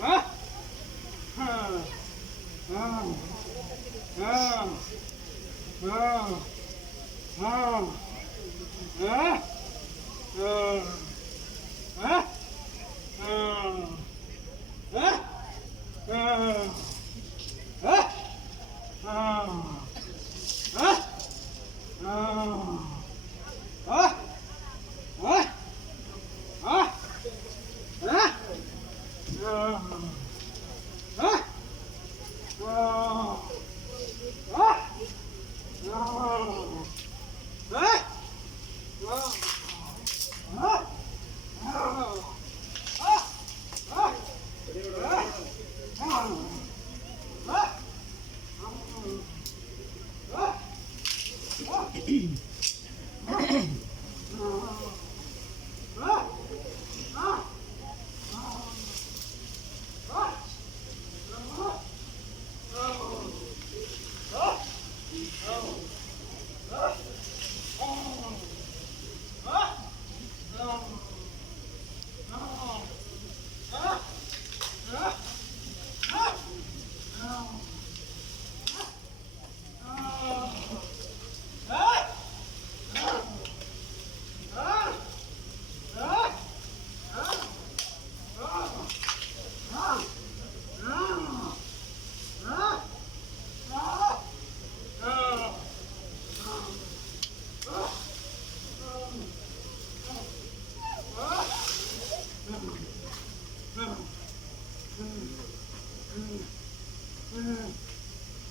Huh? Oh. Oh.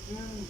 Mm-hmm.